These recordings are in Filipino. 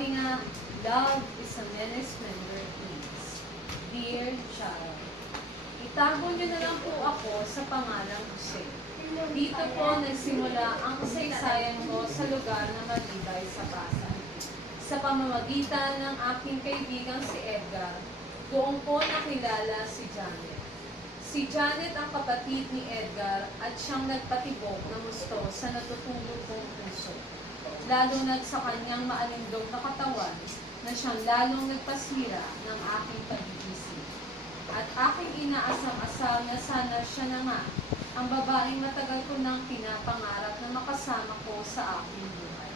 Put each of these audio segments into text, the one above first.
Sabi nga, love is a many splendor things. Dear Child, itago niyo na lang po ako sa pangalang Jose. Dito po nagsimula ang kasaysayan ko sa lugar na Malibay sa Pasay. Sa pamamagitan ng aking kaibigang si Edgar, doon ko nakilala si Janet. Si Janet ang kapatid ni Edgar at siyang nagpatibok ng gusto sa natutulog kong puso. Lalo na sa kanyang maalindog na katawan na siyang lalong nagpasira ng aking pag-iisip. At aking inaasam-asam na sana siya na nga ang babaeng matagal ko nang pinapangarap na makasama ko sa aking buhay.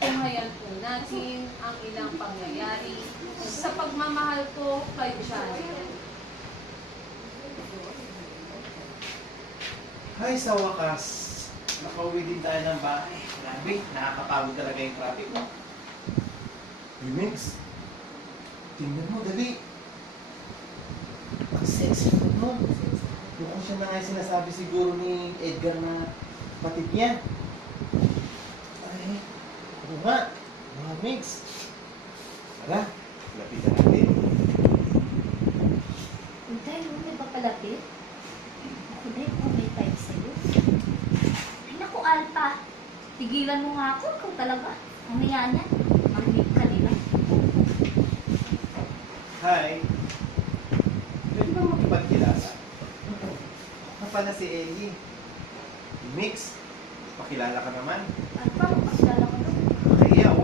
Tunghayan po natin ang ilang pangyayari sa pagmamahal ko kay Janet. Ay, sa wakas, nakauwi din tayo ng bahay. Grabe, nakakapagod talaga yung traffic mo. Hey, Mix, tingnan mo, dali. Ang sexy mo. Mukhang siya na nga yung sinasabi siguro ni Edgar na patid niya. Ay, ano nga? Mga Mix. Tara, lapitan natin. Uday, may ba palapit? Uday, kung may time sa'yo. Ay, naku, Alpa. Tigilan mo nga ako. Ikaw talaga. Mamaya niya. Marinig ka nila. Hi. Pwede ba makipagkilala? Ako pala si Ellie. Mix, pakilala ka naman. Alpa, magpakilala ko doon. Kaya ako.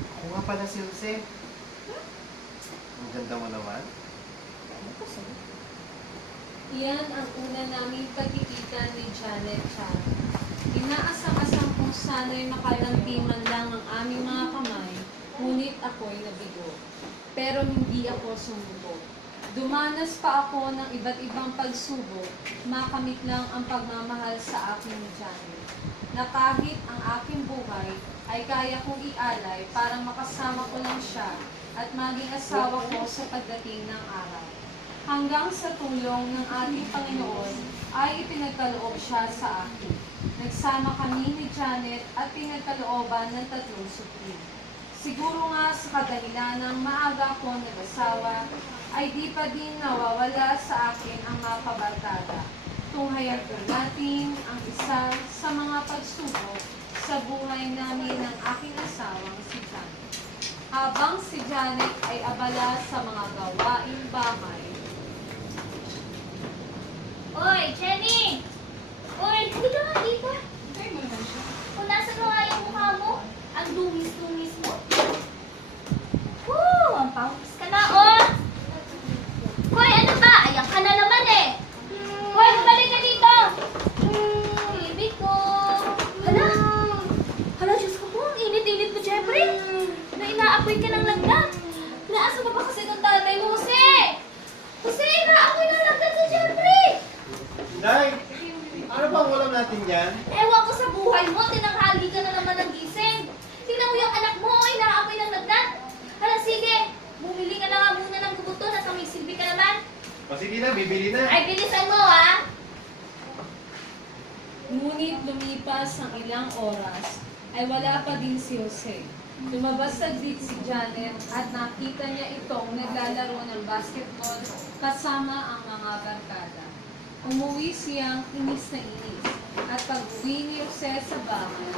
Ako nga pala si Jose. Ang ganda mo naman. Ano ko sa'yo? Iyan ang una naming pagkikita ni Janet Chan. Inaasang-asang kung sana'y makalampiman lang ang aming mga kamay, ngunit ako'y nabigo. Pero hindi ako sumuko. Dumanas pa ako ng iba't ibang pagsubok, makamit lang ang pagmamahal sa aking ni Janet. Na kahit ang aking buhay ay kaya kong ialay para makasama ko lang siya at maging asawa ko sa pagdating ng araw. Hanggang sa tulong ng ating Panginoon ay ipinagkaloob siya sa akin. Nagsama kami ni Janet at pinagkalooban ng 3 supli. Siguro nga sa kadahilan ng maaga ko nag-asawa, ay di pa din nawawala sa akin ang mga kabarkada. Tunghayan po natin ang isa sa mga pagsubok sa buhay namin ng aking asawang si Janet. Habang si Janet ay abala sa mga gawaing bahay. Oy, Jenny! Oy, hindi ka nga dito. Kung nasa na nga yung mukha mo, ang dungis-dungis mo. Woo! Ang pangis ka na, oh! Hoy, ano ba? Ayan ka na naman eh! Hoy, bumalik ka dito! Ibig ko! Hala! Hala, Diyos ko po, ang init-init mo, Jeffrey! Na inaapoy ka ng lagnat! Naasa mo ba kasi itong tatay mo, Jose? Jose, inaapoy ng lagnat si Jeffrey! Nay, ano bang ulam natin dyan? Ewan ko sa buhay mo, tinanghali ka na naman ng gising. Tingnan mo yung anak mo, inaapoy ng lagnat. Hala, sige, bumili ka na nga muna ng gubuton at may silbi ka naman. O sige na, bibili na. Ay, bilisan mo, ha? Ngunit lumipas ang ilang oras, ay wala pa din si Jose. Lumabas saglit si Janet at nakita niya itong naglalaro ng basketball kasama ang mga barkada. Umuwi siyang inis na inis at pag-uwi ni Jose sa bahay.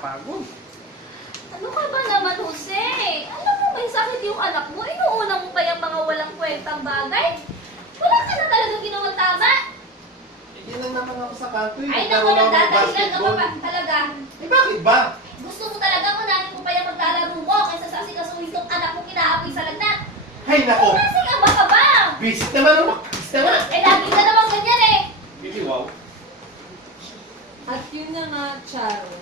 Pagod. Ano ka ba naman, Jose? Alam mo may sakit yung anak mo, inuuna mo pa yung mga walang kwentang bagay? Wala ka na talagang ginawang tama. Hindi lang naman ako sa kanto. Ay, naku, nagdadahilan ka pa ba talaga? Eh, bakit ba? Gusto mo talaga unahin mo pa yung maglalaro mo kaysa sa asikasuhin tong anak mo kinaapoy sa lagnat. Hay, nako. Kasi nga ba ka ba? Visit naman ako. Visit naman. Eh, lagi ka naman ganyan eh. Hindi, wow. At yun na nga, Charo.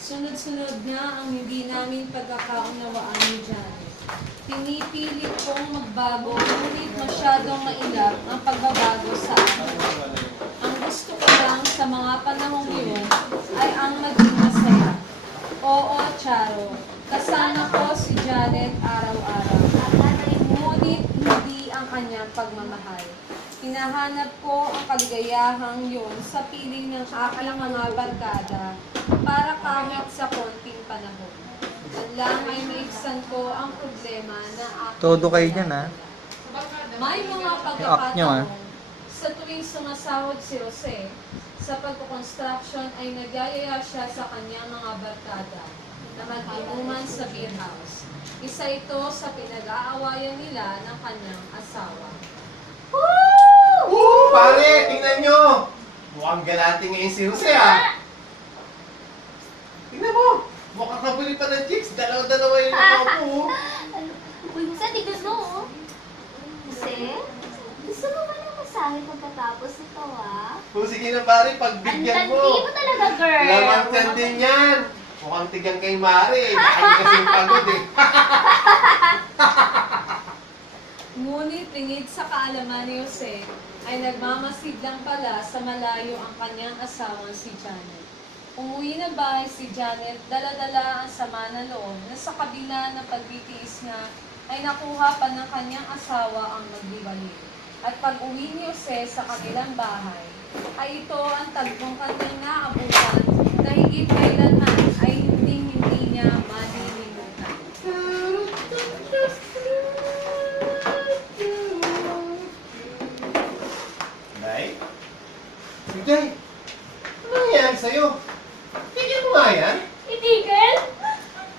Sunod-sunod na ang hindi namin pagkakaunawaan ni Janet. Pinipilit kong magbago, ngunit masyadong mailap ang pagbabago sa akin. Ang gusto ko lang sa mga panahong yun ay ang maging masaya. Oo, Charo, kasama ko si Janet araw-araw. Ngunit hindi ang kanyang pagmamahal. Hinahanap ko ang kaligayahang yun sa piling ng aking mga barkada para kahit sa konting panahon. Ang lang ay maibsan ko ang problema na aking Todo kayo dyan, ha? May mga I-act nyo, ah. pagkakataon sa tuwing sumasahod si Jose sa pagkukonstruction ay nagyayaya siya sa kanyang mga barkada na mag-inuman sa beer house. Isa ito sa pinag-aawayan nila ng kanyang asawa. Pare, tingnan nyo! Mukhang galante ngayon si Jose, ah! Tingnan mo! Mukhang kabuli pa ng chicks. Dalawa-dalawa yung ako, oh. Uy, Jose, tignan mo, oh. Jose, gusto mo ba ng masahe pagkatapos ito, ah? Kung sige na pare, Ang pagbigyan tandi mo. mo talaga, girl. Lamang yan din yan. Mukhang tigang kay Mare. Ay kasing pagod, eh. Ngunit tingid sa kaalaman ni Jose ay nagmamasid lang pala sa malayo ang kanyang asawang si Janet. Umuwi na bahay si Janet, dala-dala ang sama ng loob na sa kabila ng pagbitiis niya ay nakuha pa ng kanyang asawa ang magliwali. At pag-uwi ni Jose sa kanilang bahay, ay ito ang tagbong kanyang naabutan na higit kailanman ay hindi niya malilimutan. Day? Day? Ano nangyari sa'yo? Tigil mo nga yan. Itigil?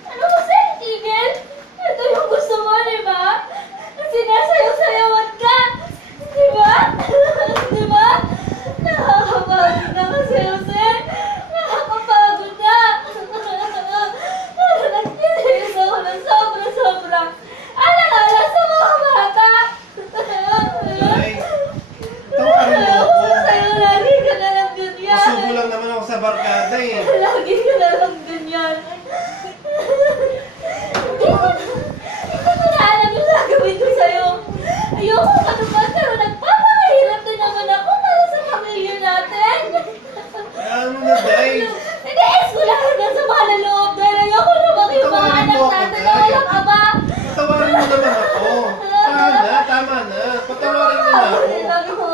Ano Jose, itigil? Ito yung gusto mo, di ba? Sinasayaw-sayawan ka! Di ba? Di ba? Nakakapagod na kasi, Jose. Nakakapagod na. Nagtitis ako ng sobra-sobra. Alala sa mga bata. Day? Tawarin mo ako. Sa'yo, lagi ka na lang ganyan. Masubo lang naman ako sa barkada, eh. Lagi ka na lang ganyan. Hindi ko na alam yung gagawin ko sa'yo. Ayoko matupad pero nagpapakahirap din naman ako para sa pamilya natin. Ano na, Day? Nag-iis ko lang hanggang sa mga loob dahil ayoko na yung mga Tawarin anak mo ako, natin na Day. walang ama. Patawarin mo naman ako. Tama na. Patawarin mo na ako. Lang mo.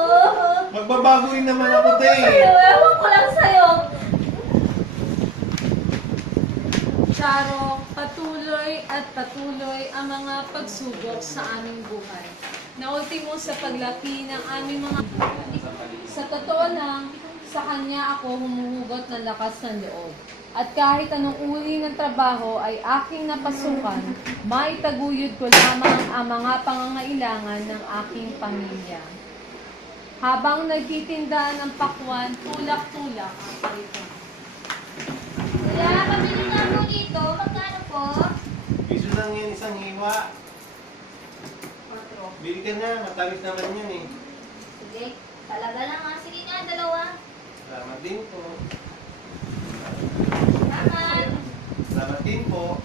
Magbabago rin naman ako, Day. Ewan ko lang sa'yo. Charo, patuloy at patuloy ang mga pagsubok sa aming buhay. Na ultimo sa paglaki ng aming mga buhay. Sa totoo lang, sa kanya ako humuhugot ng lakas ng loob. At kahit anong uri ng trabaho ay aking napasukan, maitaguyod ko lamang ang mga pangangailangan ng aking pamilya. Habang nagtitinda ng pakwan, tulak-tulak ang palitan. Kuya, pabili nga po dito. Magkano po? Piso lang yan, isang hiwa. Bili ka na, matamis naman yan, eh. Sige, talaga lang ha. Sige nga, dalawa. Salamat din po. Salamat. Salamat din po.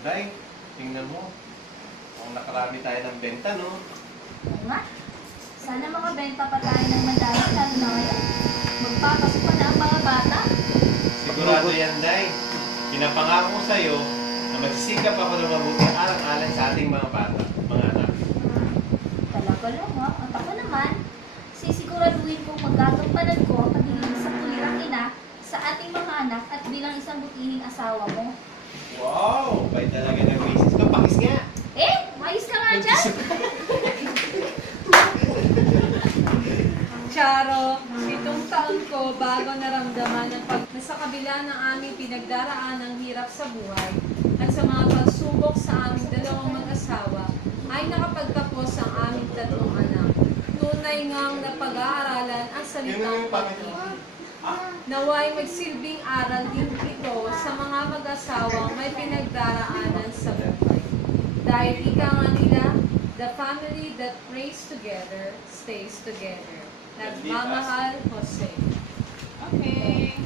Day, tingnan mo. Kung nakarami tayo ng benta, no? Oo nga. Sana makabenta pa tayo ng madami lalo na ngayon. Magpapasok pa na ang mga bata. Sigurado yan, Day. Pinapangako ko sa'yo na magsisikap ako ng mabuti alang-alang sa ating mga bata, mga anak. Talaga lang ha. At ako naman, sisiguraduhin kong magkagampanan ko ang pagiging isang tulirang ina sa ating mga anak at bilang isang butihing asawa mo. Wow! Bay talaga ng misis ko. Pakis nga! Eh, mayos ka nga dyan. Charo, 7 taon ko bago naramdaman ang na sa kabila ng aming pinagdaraan ng hirap sa buhay at sa mga pagsubok sa aming dalawang mag-asawa ay nakapagtapos ang aming 3 anak. Tunay ngang napag-aaralan ang salitang pag-ibig. Naway magsilbing aral din ito sa mga mag-asawang may pinagdaraanan sa buhay. Dahil ika nga nila, the family that prays together stays together. Nagmamahal, Jose. Okay.